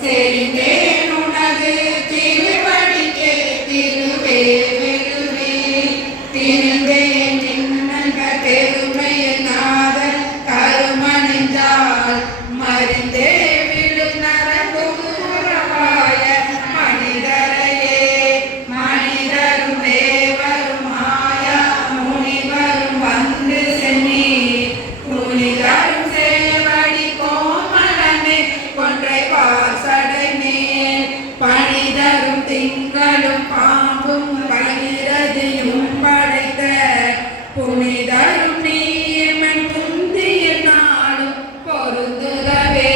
செறிந்தேன் உனது திருவடிக்கே திருவே வெறுவே திருந்தேன் நின்னக பெருமையில் நாதன் கருமணிந்தால் மறிந்தே விழும் நரகும் உறவாய மனிதரையே மனிதரும் தேவரும் மாயா முனிவரும் வந்து சென்னி புனிதரும் சேவடி கோமலமே கொன்றை வாசடை மேல் பனிதரும் திங்களும் பாம்பும் பனிரதியும் படைத்த புனிதரும் நீயமன் முந்திய நாளும் பொருந்துகவே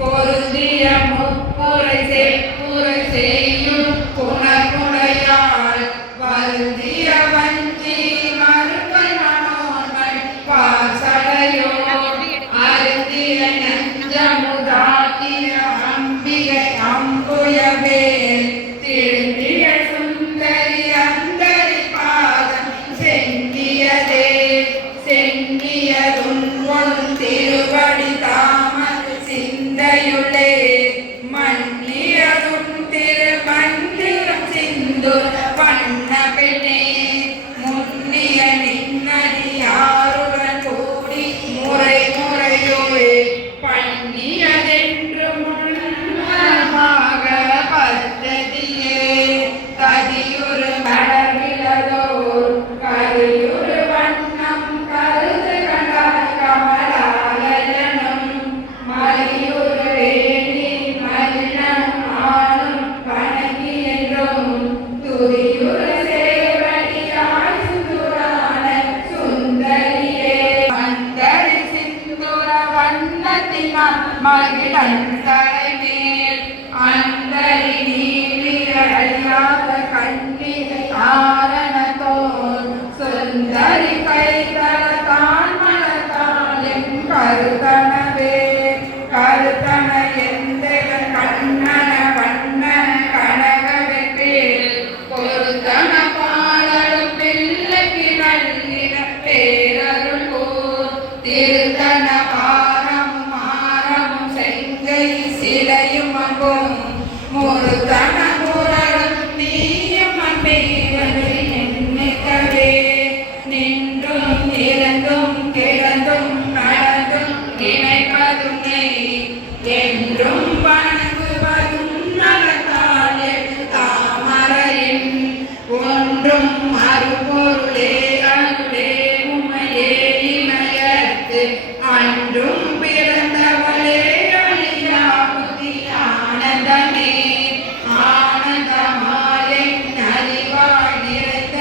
பொருந்திய முப்புரை செப்புரை செய்யும் குணகுடையாள் வருந்திய வஞ்சி மறுகள் மனோன்கள் வாசடையோ அருந்திய நஞ்சமுதாக்கிய அம்பிகை அம்புயவே திருந்திய சுந்தரி அந்தரி பாதம் செங்கியதே செங்கியதும் திருவடி தாமர் சிந்தையுள்ளே மன்னியதும் திருமந்திரம் சிந்து வண்ண பெண்ணே முன்னிய நின்னடி யாருடன் கூடி முறை முறையோடு பண்ணியதென்று முன்னமாக பத்ததியே கதியுறு மடவிலதோர் கரியுறு வண்ணம் கருது கண்டாய் கமலாலயனும் மலியுறு வேணி மலினம் ஆணும் வணங்கி என்றும் துரியுறு சேவடியாய் சுந்துரான சுந்தரியே அந்தரி சிந்துர வண்ணத்தினா மகிழன் தலைமேல் அந்தரி நீலியழியாத கண்ணிகை ஆரணத்தோன் சுந்தரி கைதர தான் மலத்தாலும் கருத்தனவே கருத்தன எந்தக கண்ணன வண்ண கனக வெற்றில் பொருத்தன பாடலும் பிள்ளைக்கு நல்லின பேரருள் போர் திருத்தன பாரமும் மாரமும் செங்கை சிலையும் அம்பும் முருத்தன முரலும் நீயும் அன்பேவனை எண்ணிக்கவே நின்றும் இறந்தும் கிடந்தும் நடந்தும் நினைப்பதும் நெய் என்றும் வணங்குவதும் நலத்தால் தாமரையின் ஒன்றும் மறுபொருளே அருளே உமையே இணையத்து அன்றும் பிறந்தவளே அழியா புத்தி ஆனந்தமே ஆனந்தமாய் அறிவாய் நிறைந்த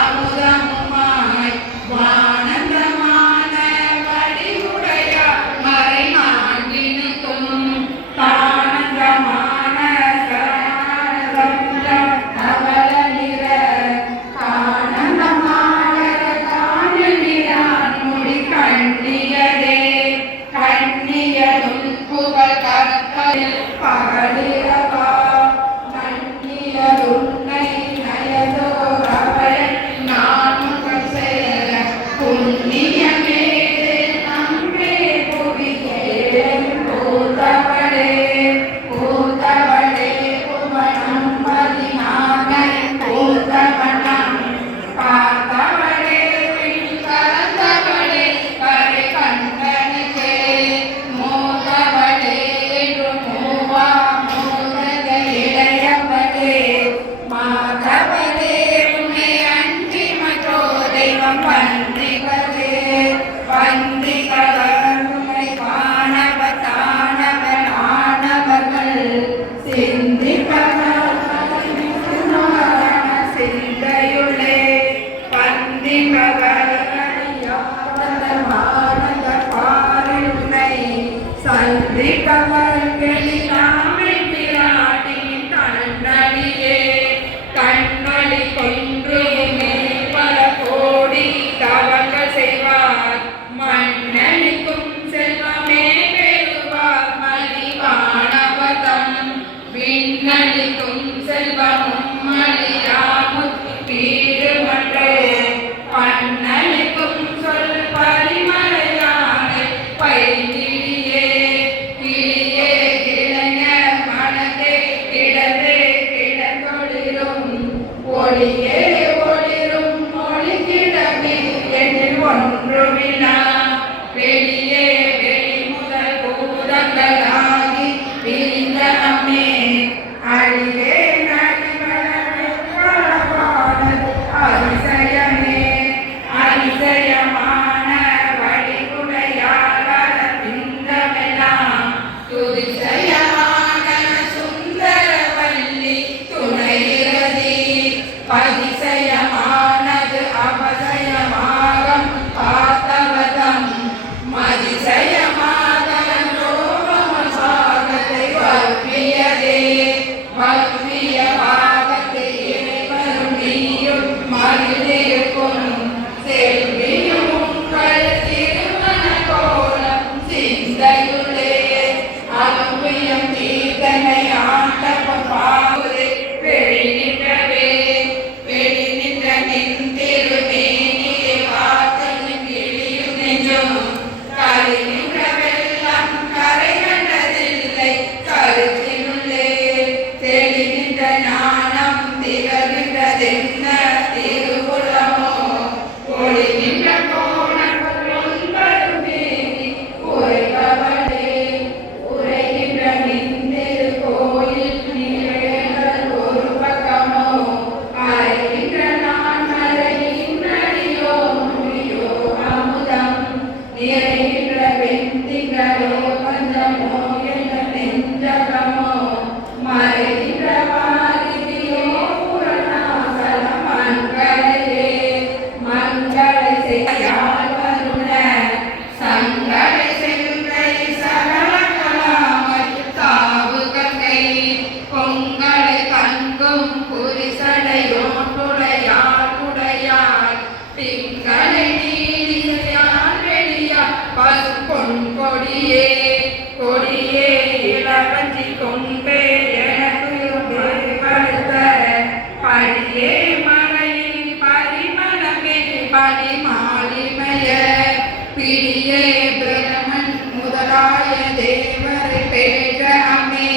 அமுதமுமாய் வானந்தமான வடிவுடையார் மறை நான்கினுக்கும் தானந்தமான அவல நிற ஆனந்தமான காணில் நிறான் முடி கண்ணியதே கண்ணியதும் புகழ் கற்களில் பகலிரவா மன்னியதுன்னை நயதோர் அவள் நான்முகன் சேர புண்ணியமே நம்பே புவியே பூதவளே பூதவளே புவனம் பதினாகன் பூதவனம் பார்த்தவளே பின் கலந்தவளே கரை கண்டனுக்கே மோதவளே மூவா மோதக இளையவளே மாதவளே உன்னை அன்றி மற்றோ தெய்வம் பன்றிகளே பன்றிகளர் உன்னை காணவ தானவர் ஆனவர்கள் சிந்திப்பவர் சிந்தையுள்ளே பந்திப்பவர் மானத பாருனை சந்திப்பவர்களின் நாமை பிராட்டியின் தன்னடியே கண்ணொளி கொன்றுமே பல கோடி தவங்கள் செய்வார் மன்னனிக்கும் செல்வமே பெறுவார் மலிவானவதம் விண்ணளிக்கும் செல்வமும் மலியாமுத் வீடுமன்றே பண்ணளிக்கும் சொல் பரிமலையான பைகிளியே கிளியே மகளாகி விரிந்த அம்மே அழிவே அதிசயமே அதிசயமான வழிகுடையாள பிந்தமெல்லாம் துதிசயமான சுந்தரவல்லி துணையிறதி அதிசயமானது அபசயமாகம் பார்த்தவதம் மதிசயமாக ரோமசாகத்தை வவ்வியதே வவ்விய பாகத்தை இறைவரும் நீயும் மகிழ்ந்திருக்கும் செல்வியும் உங்கள் திருமண கோலம் சிந்தையுள்ளே அவ்வியம் தீர்த்தனை ஆண்டவம் பாவுதே வெளிநின்றவே வெளிநின்ற நின்றிருமேனியை பார்த்தனின் கிளியும் நெஞ்சும் கரை நின்ற வெள்ளம் கரை கண்டதில்லை கருத்தினுள்ளே தெளி நின்ற ஞானம் திகழ்கின்றதென்ன திருவுளமோ ஒளி நின்ற கோணம் ஒன்பதும் மேனி உரைபவளே உரைகின்ற நின்றிரு கோயில் நிலைகள் ஒரு பக்கமோ அறைகின்ற நான் மறைகின்றடியோ முடியோ அமுதம் நிறைகின்ற வெந்திகளோ பஞ்சமோ என்ற நெஞ்சகமோ மறைகின்ற வாரிதியோ புரணாசல மங்களையே மங்களை செய்யால் வருண சங்களை செங்கை சகல கலாமை தாவு கங்கை பொங்கலை தங்கும் புரிசடையோட்டுடையாள் உடையாள் திங்களை நீரியால் வெளியால் பசுப்பொன் கொடியே கொடியே இளவஞ்சி கொம்பே எனக்கு படுத்த படியே மலையின் பரிமளமே பரிமாலிமய பிடியே பிரமன் முதலாய தேவரை பேற்ற அம்மே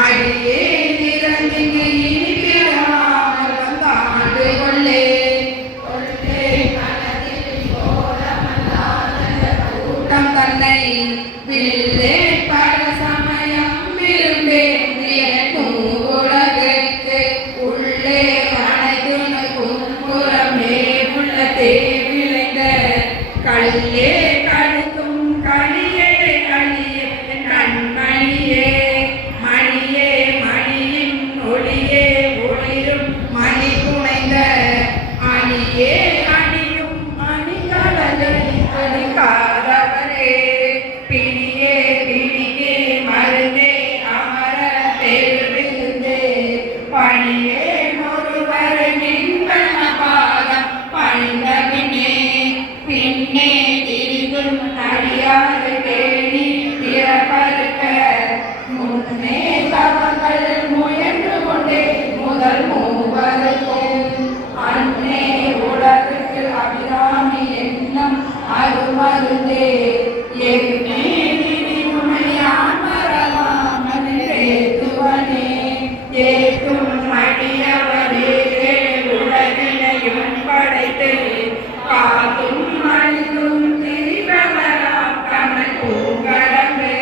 அடியே நிறந்திங்கு இனிப்பிடாமல் வந்தாண்டு கொள்ளே கொள்ளே மனதில் கோலமல்லாத கூட்டம் தன்னை வில்லே பல சமயம் விரும்பேந்திய உலகிற்கு உள்ளே அனைத்தும் கும்புறமே உள்ள தேவிளைந்த கல்லே கடுக்கும் களியே களியே கண்மணியே மணியே மணியின் ஒளியே ஒளிரும் மணி புனைந்த அணியே அணியும் மணிகலனை அணிகாரவரே பிடியே பிடியே மருந்தே அமர தெருவிருந்தே பணியே ஒருவர் நின்பன பாதம் பணிந்த பின்னே பின்னே திரிதும் அடியாறு தேடி திறப்பருக்க முன்னே தவங்கள் முயன்று கொண்டே முதல் மூவருக்கும் அன்னே உலகுக்கு அபிராமி என்னும் அருமருந்தே எண்ணே திரிமுனையான் வரலாமன் ஏத்துவனே ஏத்தும் அடியவரே உலகினையும் படைத்து காத்தும் அழிந்தும் திரிபவராம் கமல் பூங்கடம்பு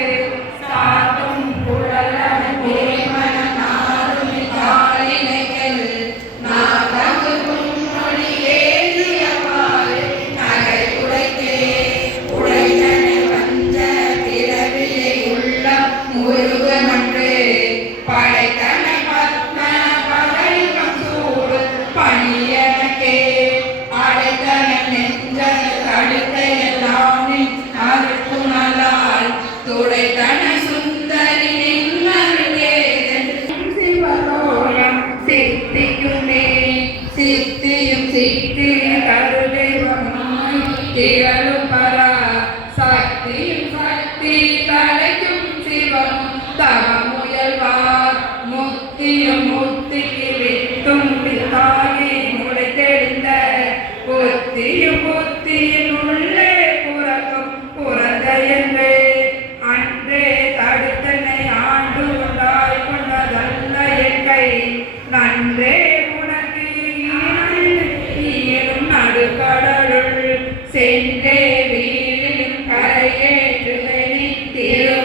சாத்தும் குழலனே மனநாரும் தாளினைகள் நாகமும் மொழி ஏறியவாறு நகை உடைத்தே உடைத்தனை வந்த பிறவியை உள்ளம் முருகனன்று படைத்தனை பத்ம படைகம் சூடு பணியனக்கே அடைத்தனை நெஞ்சனை தடுத்தையெல்லாம் அருப்புணலால் துடைத்தன சுந்தரி நின்னருகேதன் சிவலோகம் சித்திக்குமே சித்தியும் சித்தி கருதெய்வமாய் திகழும் பரா சக்தியும் சக்தி தலைக்கும் சிவம் தவமுயல்வார் முத்தியும் முத்திக்கு வித்தும் வித்தாகி முளைத்தெழுந்த புத்தியும் புத்தியின் உள்ளே புறக்கும் புறந்த என்றே அன்றே தடுத்தனை ஆண்டு கொண்டாய் கொண்டதல்ல என் கை நன்றே உனக்கு ஈரும் நடுக்கடலுள் சென்றே வீரின் கரையேற்றுகை திருவ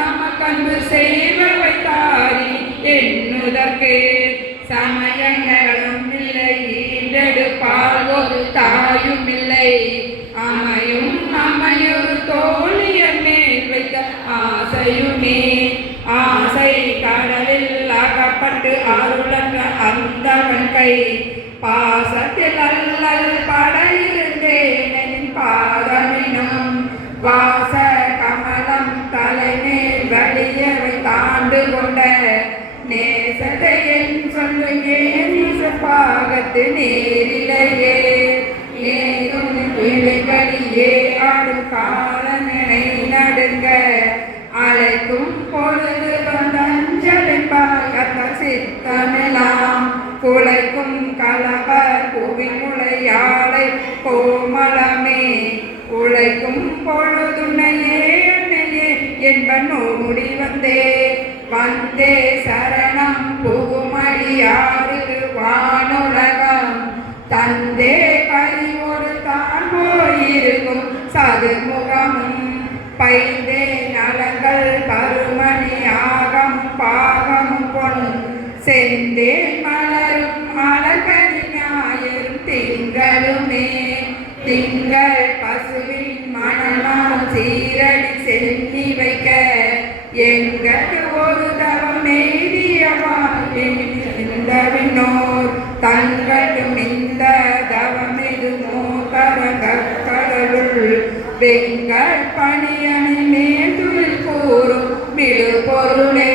தமக்கன்பு செய்பவை தாரி என்னுதற்கு சமயங்களும் இல்லை ஈண்டெடுப்பால் ஒரு தாயும் இல்லை அமையும் அமையொரு தோழியர் மேல் வைத்த ஆசையுமே ஆசை கடலில் அகப்பட்டு அருளன்ற அந்தவன் கை பாசத்தில் அல்லல் படையிருந்தேன் பாதமினும் வாச கமலம் தலைமேல் வலியவை தாண்டு கொண்ட நேசத்தை என் சொல்லுங்கே பாகத்து நேரிலேயே ஏதும் விழிகளியே ஆடும் காலனை நடுங்க அழைக்கும் பொழுது வந்தஞ்சலின் பாகத்த சித்தமெல்லாம் குலைக்கும் கலப புவிமுளையாளை கோமளமே உழைக்கும் பொழுதுனையே என்பன் ஓடி வந்தே வந்தே சரணம் புகுமடியாறு வானுலகம் தந்தே பறிவோடு தான் போயிருக்கும் சதுமுகமும் பைந்தே நலங்கள் பருமணி ஆகம் பாகமும் பொன் செந்தே மலரும் மலர்கனி ஞாயிறும் திங்களுமே திங்கள் பசுவின் மணமால் சீரடி சென்னி வைக்க எங்களுக்கு ஒரு தவம் எய்தியவாழ்வினோர் தங்களும் இந்த தவம் இது மோகரகடலுள் வெங்கள் பணியணி மேதுவில் கூறும் விழு பொருளே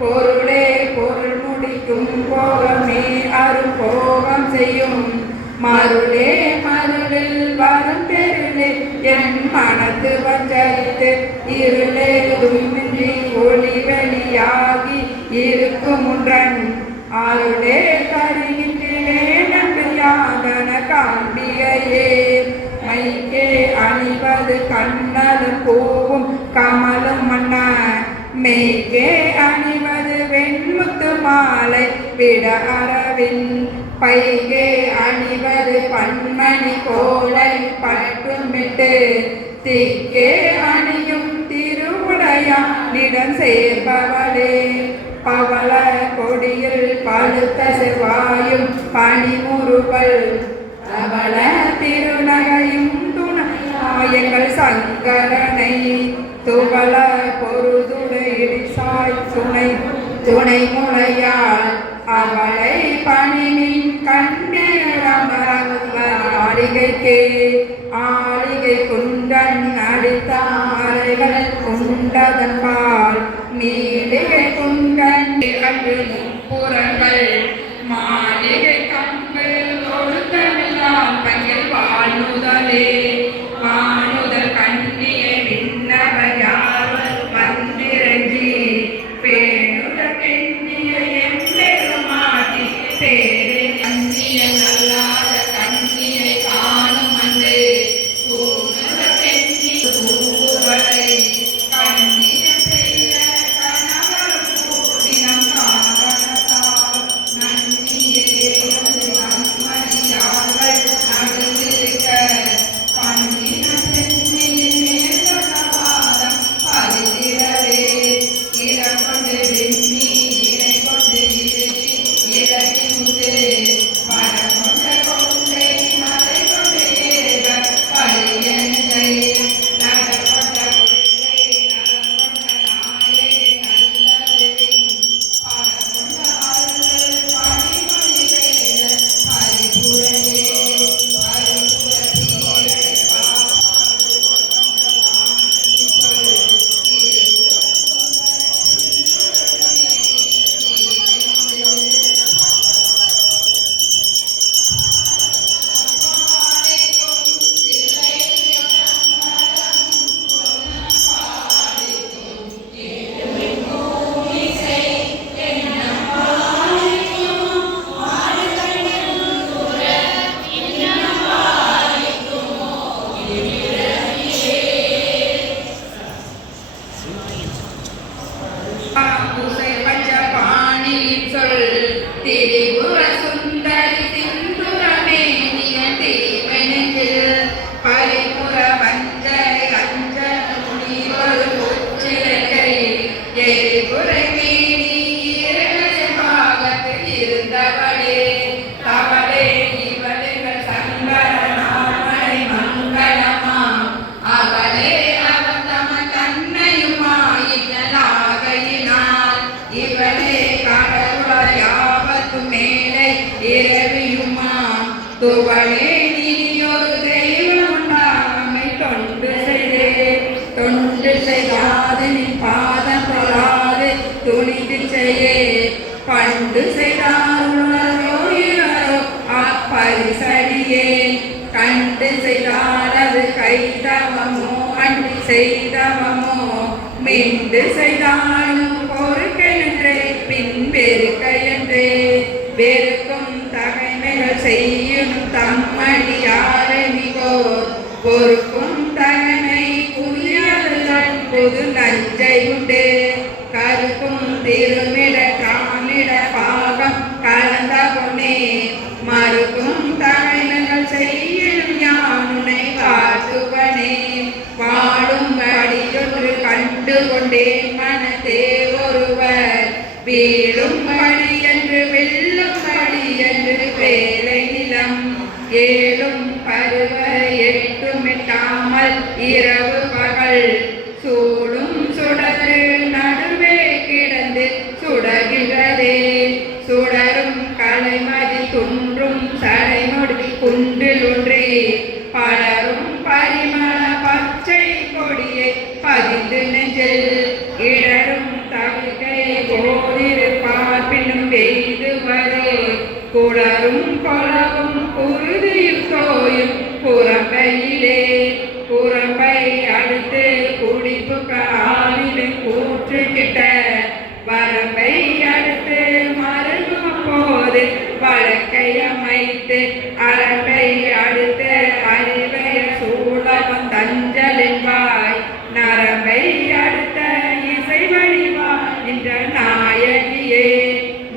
பொருளே பொருள் முடிக்கும் போகமே அரு போகம் செய்யும் மருளே மருளில் வரும் பெருளே என் மனத்து வச்சரித்து இருளே துமின்றி ஒளி வெளியாகி இருக்கும் ஒன்றன் அருளே கருகின்றே நம்பியாதன காண்டிகையே மைக்கே அணிவது கண்ணலும் பூவும் கமலும் மன்ன மெய்கே அணிவது வெண்முத்து மாலை விட அரவின் பைகே அணிவது பன்மணி கோலை பட்டுமிட்டு திக்கே அணியும் திருவுடையானிடம் சேர்பவளே பவள கொடியில் பழுத்த செவ்வாயும் பனிமுறுவல் அவள திருநகையும் துணையங்கள் சங்கரனை துவள பொருதுடையிடிசாய் துணை முளையாள் அவளை பணிமின் கண்டேரமரமாளிகைக்கே ஆளிகை குண்டன் அடித்தாரைகள் குண்டதன்பால் நீளிகை குண்டன் கண்டு முப்புறங்கள் மாளிகை கம்பு ஒழுக்கமெல்லாம் பங்கில் வாழ்நுதலே வானுதல் கண்ணியை விண்ணவையார் வந்திரஞ்சி பேணுத பெண்ணியை எம்பெருமாட்டி பேரை கண்ணிய நல்லாத கண்ணியை காணும் அன்று கூணுத பெண்ணி கூவலை கண்ணிய செய்ய கணவர் கூடினம் காரணத்தால் நன்னியே நம்மடியார்கள் நடந்திருக்க பண்ணின சென்னியின் மேல்வாதம் பதிதிடவே இடக்கொண்டு விம்மி இடை கொண்டு இறுக்கி இடக்கி முது வடகொண்ட கொண்டை மலை கொண்டு ஏவ பழியனை நடக்கொண்ட கொள்ளை நலக்கொண்ட நாயை நல்லறிவின் படக்கொண்ட அருள் பணிமொழி வேத பரிபுரையே பரிபுரத்தீரை பூசை பஞ்சபாணி சொல் திரிபுர சுந்தரி சிந்துரமேனிய தீவனில் பரிபுர வஞ்சை அஞ்சல் முனிவர் உச்சிலை துணிந்து செய்யே பண்டு செய்தாரோ அப்பரிசடியே கண்டு செய்தாரது கைதவமோ அன்று செய்தவமோ மிண்டு செய்தாலும் பொறுக்கென்றே பின் வெறுக்கையன்றே வெறுக்கும் தகைமைகள் செய்யும் தம்மடியாரணிகோ பொறுக்கும் தகமை புரியதன் பொது நஞ்சை உண்டு கருக்கும் திருமிட காமிட பாகம் கலந்த பொன்னே மறுக்கும் தகைமைகள் செய்யும் யானுனை வாழ்த்துவனே வாழும்படி ஒன்று கண்டு கொண்டேன் மனத்தே ஒருவர் வீழும்படி என்று வெல்லும்படி என்று வேலை நிலம் ஏழும் பருவ எட்டுமிட்டாமல் இரவு பகல் சூடும் சுடரு நடுவே கிடந்து சுடகின்றதே சுடரும் கலைமதி துன்றும் சடைமொழி குன்றில் ஒன்றே பலரும் பரிமள பச்சை கொடியை பதிந்து நெஞ்சில் இடரும் தவிர்க்கை போதிரு பார்ப்பினும் பெய்து வரே குளரும் கொளவும் குருதியும் தோயும் புறம்பையிலே புறம்பை அடுத்து குடிப்பு காலிலே கூற்று கிட்ட வரம்பை அடுத்து மருகும் போது வழக்கை அமைத்து அரம்பை அடுத்து அறிவைய சூழவன் தஞ்சலின்பாய் நரம்பை அடுத்த இசை வடிவா என்ற நாயகியே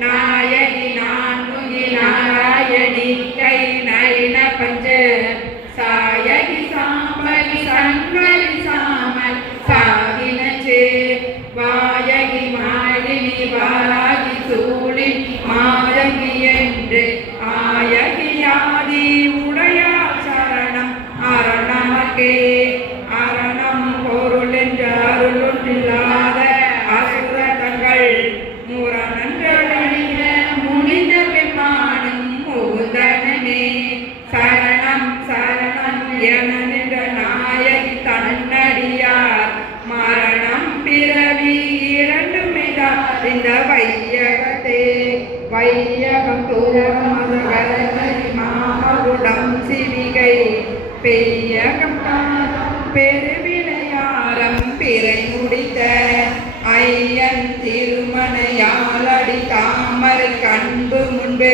நாயகி நான்முகி நாராயணி கை நளின பஞ்ச சாயகி சாம்பலி சண்பலி சாமல் சாகினச்சே வாயகி மாலினி வாராகி சூழி மாயகி என்று ஆயகியாதி உடையா சரணம் அரணமக்கே அரணம் பொருள் என்று அருளொன்றில்லாத அசுரதங்கள் முரணன்றழிய முனிந்த பெருமானும் முகுந்தனே சரணம் சரணம் என நின்ற நாயகி தன்னடியார் மரணம் பிறவி இரண்டுமிதா இந்த வையகத்தே வையகம் தோமதகரி மாமருடம் சிவிகை பெய்யகம் பெருவிளையாரம் பிறை முடித்த ஐயன் திருமணையாளடி தாமரை கண்பு முன்பு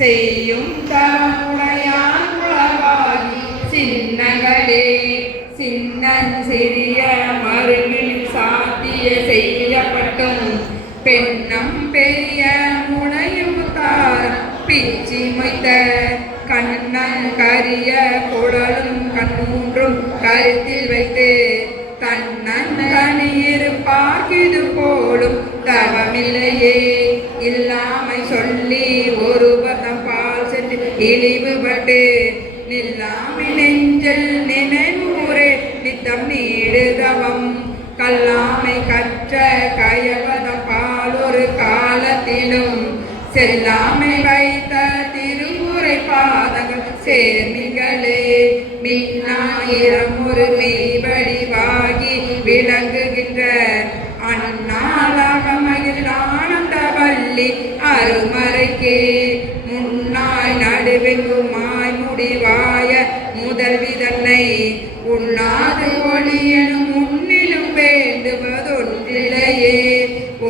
செய்யும் தவமுடையான் உளவாகி சின்னகளே சின்னன் சிறிய மருங்கில் சாத்திய செய்யப்பட்டும் பெண்ணம் பெரிய முனையும் தார் பிச்சி மொய்த்த கண்ணன் கரிய குழலும் கண்ணூன்றும் கருத்தில் வைத்து தன்னன் தனியிரு பார்க்கிது போலும் தவமில்லையே இல்லாமை சொல்லி ஒருவர் தம் பால் சென்று இழிவுபட்டு நில்லாமை நெஞ்சல் நினைவுரே நித்தம் நீடுதவம் கல்லாமை கற்ற கயவதம் பால் ஒரு காலத்திலும் செல்லாமை வைத்த திருமுறை பாதங்கள் சேர்மிகளே மின்னாயிரம் ஒரு மெய்வடிவாகி விளங்குகின்ற அந்நாளாகமையில் ஆனந்த வள்ளி அருமறைக்கே முன்னாய் நடுவெங்குமாய் முடிவாய முதல்வி தன்னை உண்ணாது ஒளியனும் உன்னிலும் வேண்டுவதொன்றிலேயே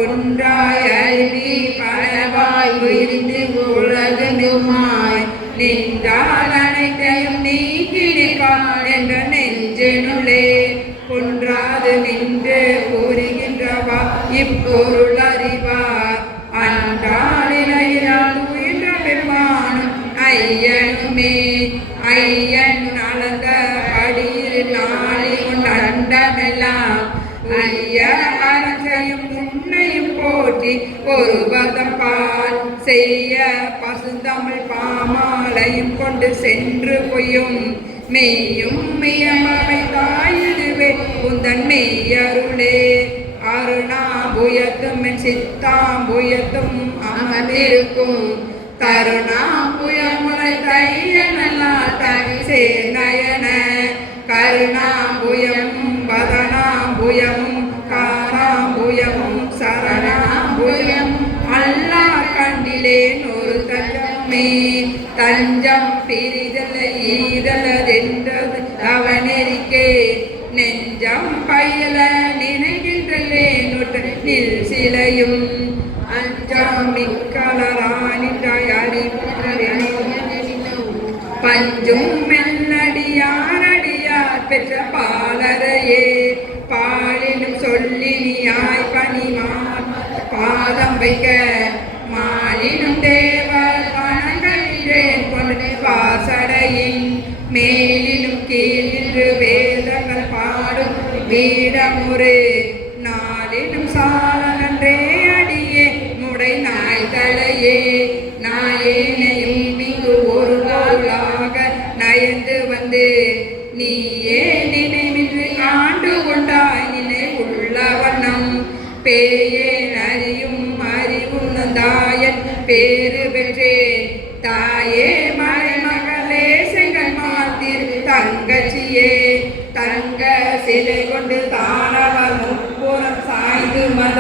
ஒன்றாய் அருவி பலவாய் விரிந்து உலகனுமாய் நின்றால் அனைத்தையும் நீக்கிடுவான் என்ற நெஞ்சனுள்ளே கொன்றாது நின்று கூறுகின்றவா இப்பொருள் அறிவார் அன்றாளினால் உயின்ற பெருமானும் ஐயனுமே ஐயன் அளந்த படியில் நாளை கொண்டமெல்லாம் ஐய அரசையும் உன்னையும் போற்றி ஒரு பதம் பால் செய்ய பசுந்தமிழ் பாமாலையும் கொண்டு சென்று பொய்யும் மெய்யும் மெய்யமை தாயிடுவே உந்தன் மெய்யருளே அருணாபுயத்தும் என் சித்தாம்புயத்தும் அமர்ந்திருக்கும் கருணாபுயமுலை தையனால் தனி சேர்நயன கருணாபுயமும் வதனாபுயமும் காராபுயமும் சரணா தஞ்சம் பிரிதல ஈதலதென்றது அவனெறிக்கே நெஞ்சம் பயில நினைகின்றே நில் சிலையும் அஞ்சம் மிக்கலரானின்றாய் பஞ்சும் மெல்லடியாரடியார் பெற்ற பாலரையே பாலினும் சொல்லினியாய் பணிமார் பாதம் வைக்க மாலினும் தேவர் வணங்கின்றேன் கொண்டு வாசடையின் மேலிலும் கீழின்று வேதங்கள் பாடும் வீடமுறு நாளிலும் சால நன்றே அடியே முடை நாய் தலையே நாயேனையும் இங்கு ஒரு பொருளாக நயந்து வந்து நீயே நினைவின்றி ஆண்டு கொண்டாய் நினை உள்ள வண்ணம் பேயேன் அறியும் அறிவுணர்ந்தாயன் பேரு பெற்றேன் தாயே மலைமகளே செங்கல் மாத்திர் தங்கச்சியே தங்க சிலை கொண்டு தானவர் முப்புறம் சாய்ந்து மத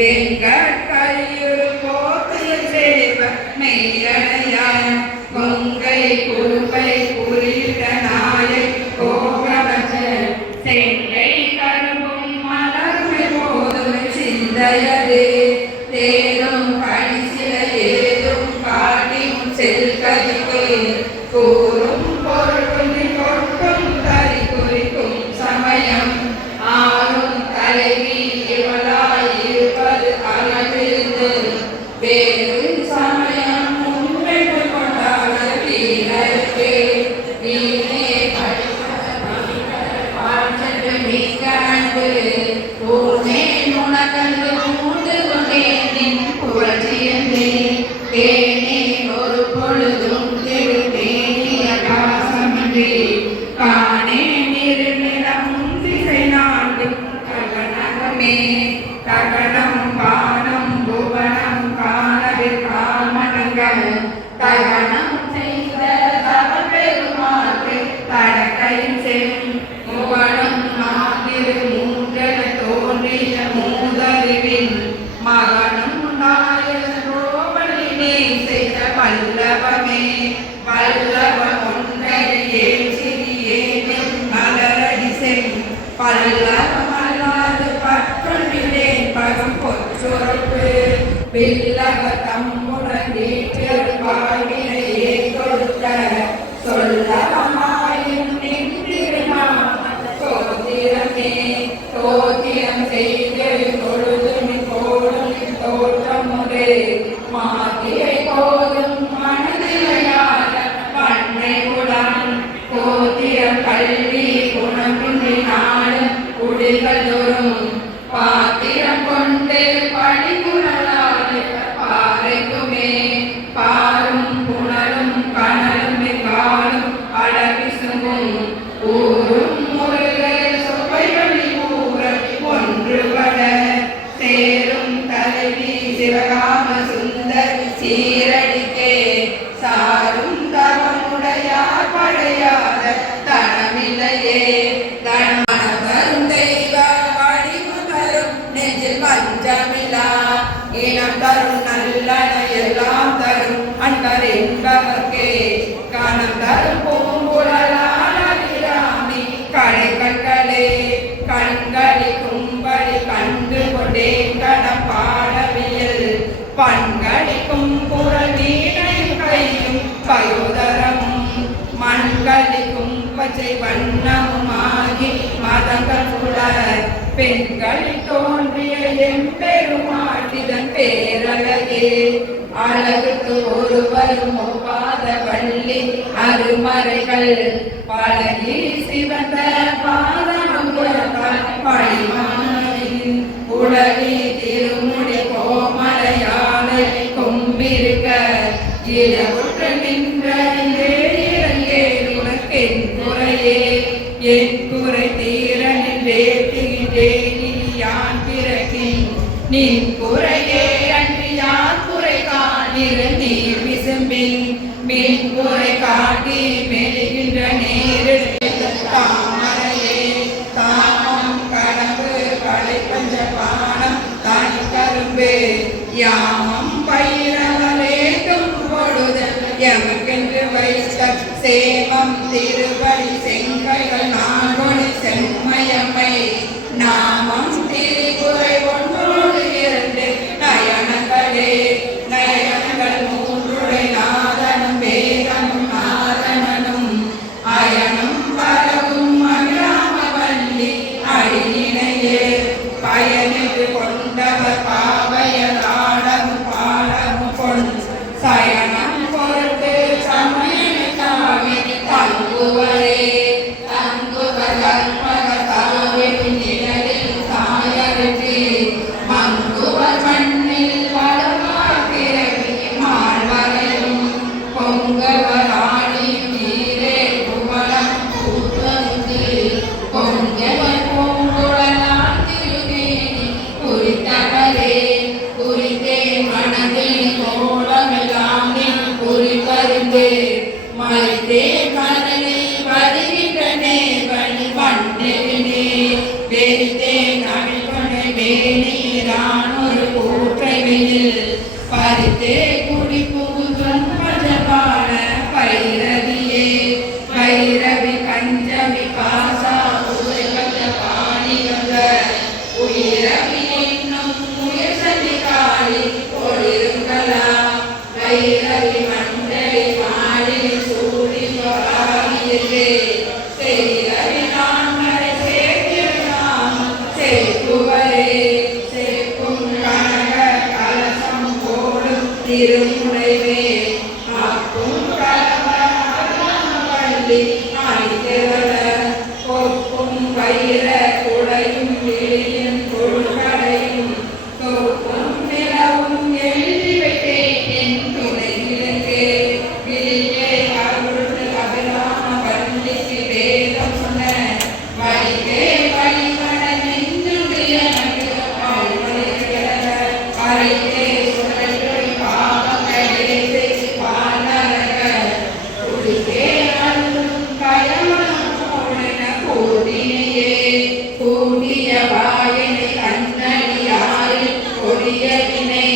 வெங்கட்கையுறு போத்தில் சேவ மெய்யடையாய் கொங்கை குறுப்பை புரிந்த நாயை கோபவச்ச செங்கை கரும்பும் மலர்மை போதும் சிந்தையதே தேரும் பணிசில ஏதும் காட்டியும் செல்கதிக்கே கூறும் பொருளும் கொட்டும் தறி குறிக்கும் சமயம் ஆறும் தலைவி இவளாய் இருப்பது அழகிருந்து வேறும் சமயம் முன்பென்று கொண்டாட வீரர்க்கே நீனே படித்து மிக்க அன்பு பூமே நுணக்கன்று மூண்டு கொண்டே நின் புரட்சியந்தே தேனே ஒரு பொழுதும் திருமேனிய காசமின்றி காணே நிறுநிலமும் திசை நான்கும் ககனகமே ககனம் வானம் புவனம் காணவில் காமனங்கள் தகனம் செய்த தவப்பெருமாற்கு தடக்கையும் செல்லும் முவனம் மாதிரு மூன்றென தோன்றிய மூதறிவின் மகனும் நாயகோவலினே செய்த வல்லவமே வல்லவன் ஒன்றையே சிறியே மலரடி செய் பல்லவமல்லாது பற்றொன்றிலே பகம் பொற்றுறப்பு வில்லவ தம்முடன் நீற்றெருப்பாவினையே கொடுத்த சொல்லவமாயும் நின்றிருமாம் தோத்திரமே தோத்திரம் செய்தெழு பொழுதும் கோடும் தோற்றமுறை மாதிரை போதும் மனதிலையாத பண்ணை குடம் கோத்திரம் கல்வி குணமின்றி நாளும் குடிகள் தோறும் பாத்திரம் கொண்டு பணிகுணலாது பாறைக்குமே பாரும் புனலும் கனலும் காலும் அழகிசுங்கும் ஊரும் முருகல் சுவைகளி ஊர ஒன்றுபட சேரும் தலைவி சிவகாம சுந்தர் சீரடிக்கே சாரும் தவமுடையார் படையாத தனமில்லையே தனமனதரும் தெய்வ வடிவு தரும் நெஞ்சில் பஞ்சமில்லா இனம் தரும் நல்லன எல்லாம் தரும் அன்பர் என்பவர்க்கே கணம் தரும் பூங்குழலாமி கடை கண்களே கண்களி கும்படி கண்டு கொண்டே கடம் பாடவியல் பண்களிக்கும் குரல் வீணையும் கையும் பயோதரமும் மண்களிக்கும் பச்சை வண்ணமுமாகி மதங்கள் புலர் பெண்களில் தோன்றிய எம்பெருமாட்டிதன் பேரழகே அழகுக்கு ஒருவரும் ஒவ்வாத வள்ளி அருமறைகள் பழகி சிவந்த பாதம் பழிமானின் உலகி திருமுடி கோமலையாலை கொம்பிருக்க இளவுற்ற நின்ற இறங்கே உனக்கென் குறையே என் குறை தீர நின்றே யான் பிறகின் நின் குறையே அன்றி யான் குறை காணிற நீர் விசும்பில் மீன் குறை காட்டி மெழுகின்ற நேரில் தாமரையே தாமம் கடம்பு கடை பஞ்ச பானம் தனி கரும்பு யாமம் பயிரவலேட்டும் பொழுது எமக்கு சேமம் திருவடி செங்கைகள் நாகொழி செம்மையம்மை நாமம் திரிபுரை ஒன்றோடு இரண்டு நயனங்களே நயனங்கள் மூன்றுடை நாதனும் வேதமும் நாரணனும் அயனும் பரவும் அகிராமவல்லி அடியினையே பயனிட்டு கொண்டவர் பாவையலாடமும் பாடமும் கொண்டு சயனம் பொருட்டு சமயத்தாவி தங்குவரே தங்குவர் கற்பக தாவின் நிழலில் தாயருகே மங்குவர் மண்ணில் வளவார் பிறவி மாழ்வரையும் பொங்கவர் ஆடியும் நீரே புவனம் பூத்தொன்று பொங்கவர் பூங்குழலார் திருமேனி குறித்தவரே குறித்தே மனதில் கோலமெல்லாம் குறிப்பறிந்து மறைத்தே கடலில் வருகின்றனே வழி வண்டினே வெறித்தே நவிழ்கொண்டே வேணீரான் ஒரு கூற்றையில் பறித்தே குடி புகுதும் பஜபான பைரவியே பைரவி கஞ்சவி காசா உரைபத பாணிகங்க உயிரவி என்னும் முயசதி காளி ஒளிருங்களா பைரவி மண்டலி மாளி சூடி சொராகியே செய்ரவி நான்மறை சேர்த்திருநாம் சேர்க்குவரே சேர்க்கும் கனக கலசம் போடும் திருமுறைவே ஆக்கும் கலவரவல்லி அணிதிரள கொக்கும் வைர குடையும் கிளியும் கொள்கடையும் தொக்கும் நிலவும் எழுதி வைத்தேன் என் துணையிலக்கே விழியே அருள் அபிராம வல்லிக்கு வேதம் சொன்ன வழிகே வழிபட நெஞ்சுடைய அறைக்கே சுழற்றை பாவங்களே பாலரக குடிக்கே அருளும் கயமனம் போன கூடினையே கூடிய வாயினை கண்ணடியாரில் கொடிய வினை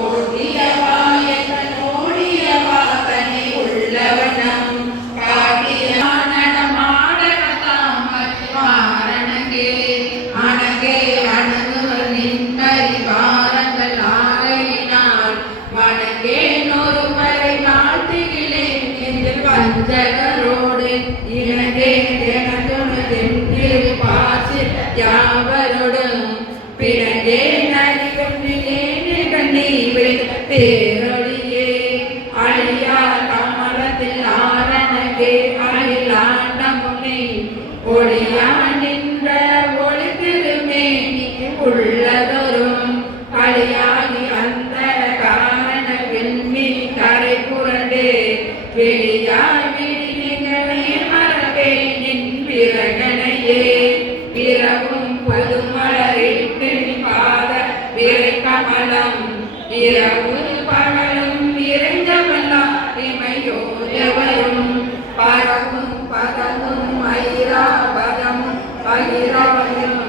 ஓடிய வாயன் ஓடிய வாதனை உள்ளவனம் காட்டிய மாரணங்கே அணங்கே அணங்குவர் நின்பரி வாரங்கள் ஆரையினால் வணங்கே நொறு மறை நாட்டிகளேன் என்று வஞ்சகரோடு இணங்கே எனதுணு பாசி யாவரோடும் பிறந்தே நரிகொண்டிலே கண்ணீர் பேரொழியே அழியா கமலத்தில் ஆரணகே அழிலாண்ட முனி ஒளியா நின்ற ஒளி திருமேனி உள்ளதொரும் களியாகி அந்த காரண வெண்மி கரை புரண்டு வெளியாய் விழிகளே மரவேனின் விரகனையே இரவும் பொதுமலரிட்டு பாத விரை கமலம் இரவு பகலும் இறைந்தவெல்லாம் இமையோதவரும் பரவும் பதமும் ஐராபதமும் அகிராயும்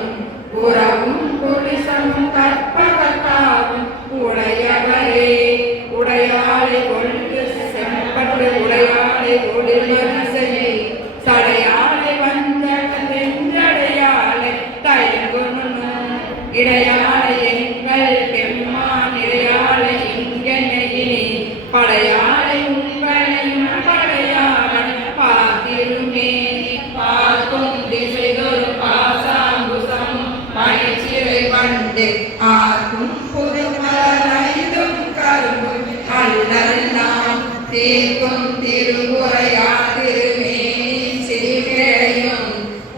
உறவும் குடிசமும் கற்பகத்தாவும் உடையவரே உடையாளை கொண்டு செம்பட்டு உடையாளை ஒளிவரிசையை சடையாளை வந்தவன் வெஞ்சடையாளை தயங்குணும் இடையாளை எங்கள் பெம்மான் இடையாளை இங்கனையினி படையாளை உங்களையும் படையாளன் பார்த்திருமே பார்க்கும் திசைதொரு பாசாங்குசம் பனிச்சிறை வண்டு ஆர்க்கும் புதுமலைந்தும் கரும்பு அல்லல் நாம் தீர்க்கும் திருமுறையா திருமேனி சிறிகையும்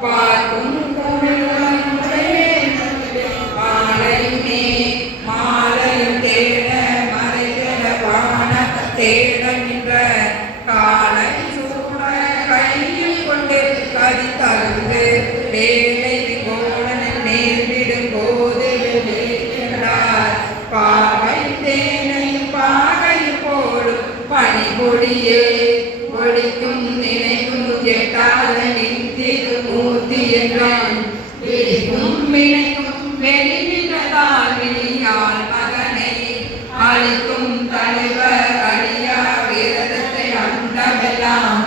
பார்க்கும் மாலையுமே மாலையும் தேட மறைகிற வான தேடுகின்ற காலை சூட கையில் கொண்டு கதி தகுந்து வேலை கோணனில் நேர்விடும் போது வெளிக்கின்றார் பாவை தேனையும் பாகையும் போடும் பனிபொடியே ஒழிக்கும் நினைக்கும் எட்டாத நித்திரு மூர்த்தி என்றான் விழிக்கும் வினைக்கும் வெளிவிட்டதால் விழியால் மகனை அளிக்கும் தலைவர் அடியா விரதத்தை அண்டமெல்லாம்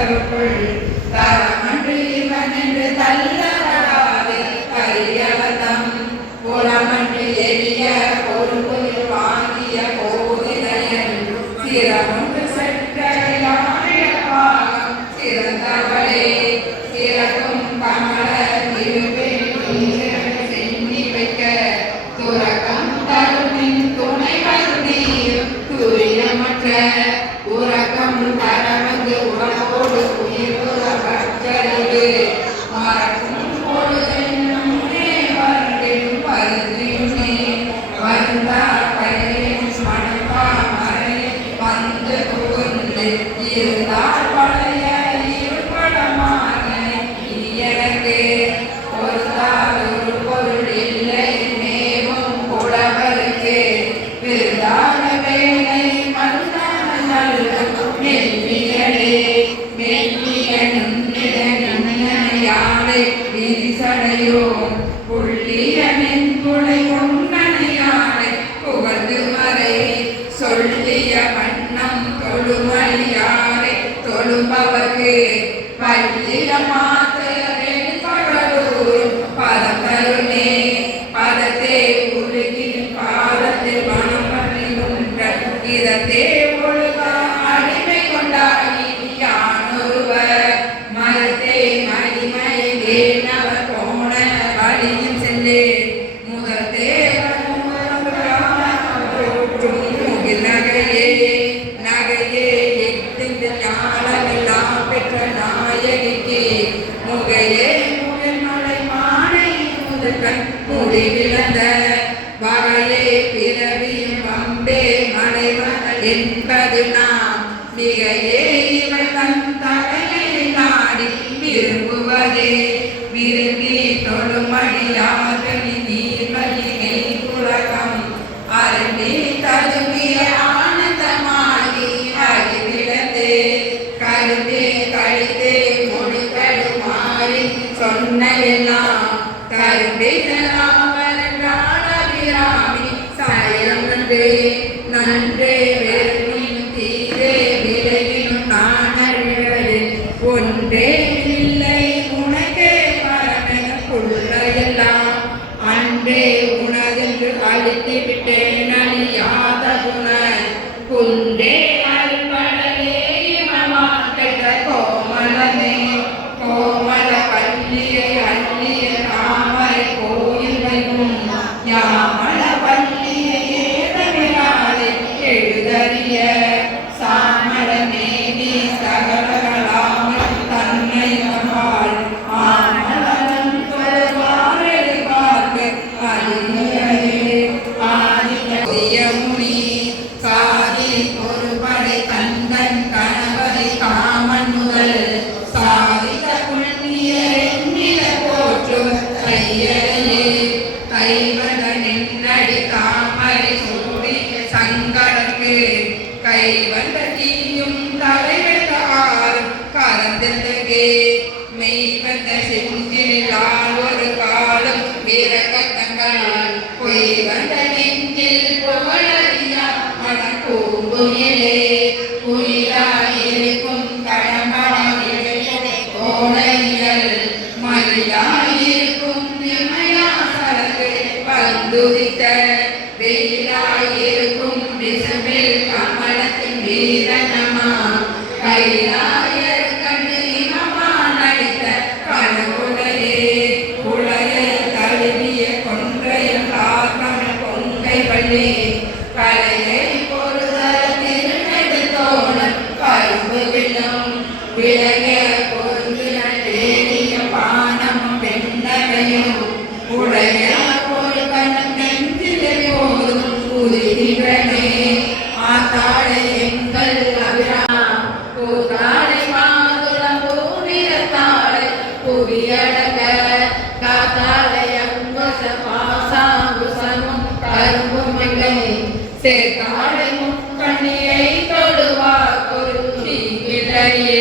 கருப்புள் தரமன்று இவன் என்று தள்ளவராது கரியவதம் புறமன்று எளிய பொறுப்பு வாங்கிய போதிலையன் சிரமொன்று செற்றையாடைய பாகம் சிறந்தவளே சிறக்கும் கமல சென்னி வைக்க துறக்கம் தருமின் துணை கருதியும் துரியமற்ற உறக்கம் தரவந்து உடம்போடு உயிர்புற பற்றறிவு மறக்கும் பொழுதென்னும் வருந்திடும் வருந்தியுமே வருந்தா பயிரின் மணப்பா மறை வந்து புகுந்து இருந்தால் பழைய இருபடமான எனக்கு பொருந்தால் ஒரு பொருள் இல்லை மேவும் புலவருக்கு விருதான வேலை மருந்தான மெல்லியடே மெல்லிய நுண்ணிடையாடை விரிசடையோ புள்ளிய மென்புடை பொன்னணையாடை புகழ்ந்து மறை சொல்லிய வண்ணம் தொழுமலியாடை தொழுபவர்க்கு பள்ளிய மாத்தையரே பகலூர் பதம் தருணே பதத்தே உருகி பாதத்தில் மனம் பற்றி உன்ற இதத்தே ஒழுகா அடிமை கொண்டாடி யானொருவர் மதத்தே மகிமை தேனவர் போன வழியும் சென்றே முதத்தே முகில் நகையே நகையே எட்டு ஞானமெல்லாம் பெற்ற நாயகிக்கு முகையே முகில் மலை மானை முதற்கண் மூடி விளந்த வகையே பிறவியும் வம்பே மலைவர்கள் என்பது நாம் மிகையே இவள் தன் தலையை நாடி விரும்புவதே விரும்பி தொழுமடியார்களி நீர்வழியை புலகம் அரும்பி தழுவிய ஆனந்தமாகி அறிவிழந்தே கரும்பே கழித்தே மொழிகள் மாறி சொன்ன எல்லாம் கரும்பே ராமி சாயம் நன்றே வெறும் தீரே விரைவினும் நாணழிவதில் ஒன்றே இல்லை உனக்கே மரண புள்ளையெல்லாம் அன்றே உனதென்று அழித்து விட்டேன் அழியாத குண குன்றே அருள்படலே இமமாட்ட கோமலமே கோமல பள்ளியை அள்ளிய தாமரை கோயில் வைக்கும் யாமல பள்ளியை ஏதமிழாதே எழுதறிய சாமர மேனி சகலகளாமல் தன்னை நம்பாள் ஆமலன் தொழுவாரெழு பார்க்க அறிஞரே ஆதிய முனி சாதி பொறுபடை தந்தன் கணவரை காமன் முதல் சாதித்த புண்ணியரென்னில போற்றுவர் கையரையே கைவத நின்னடி தாமரை சூடி சங்கடற்கு கைவந்த தீயும் தலைவந்த ஆறும் கலந்தே மெய்வந்த செஞ்சிலால் ஒரு காலம் வீரகத்தங்கள் பொய்வந்த நெஞ்சில் புகழறியா மனம் பூங்குயிலே புயிலாயிருக்கும் கடம்பனை கோடைகள் மயிலாயிருக்கும் இமயாசரத்து பந்துதித்த வெயிலாயிருக்கும் விசமில் கமலத்தின் வீரனமா கைலாயர் கண்டு இனமா நடித்த கனவுடையே புலையை தழுவிய கொன்றையில் ஆர்கமன் பொங்கை பள்ளி கலையை பொருதர திருநெடுத்தோழன் கரும்பு வில்லும் விலகிய பொருந்தின தேடிய பானமும் வெண்ணகையும் உடைய பொருள்கணும் நெஞ்சிலே போதும் உதிரிகளே ஆத்தாளை எங்கள் அபிரா பூத்தாளை மாதுளம் பூவிரத்தாளை புவியடங்க காத்தாளை அங்குச பாசாங்குசமும் கரும்பும் இல்லை சேர்த்தாளை முக்கண்ணியை தொடுவார் ஒரு இல்லையே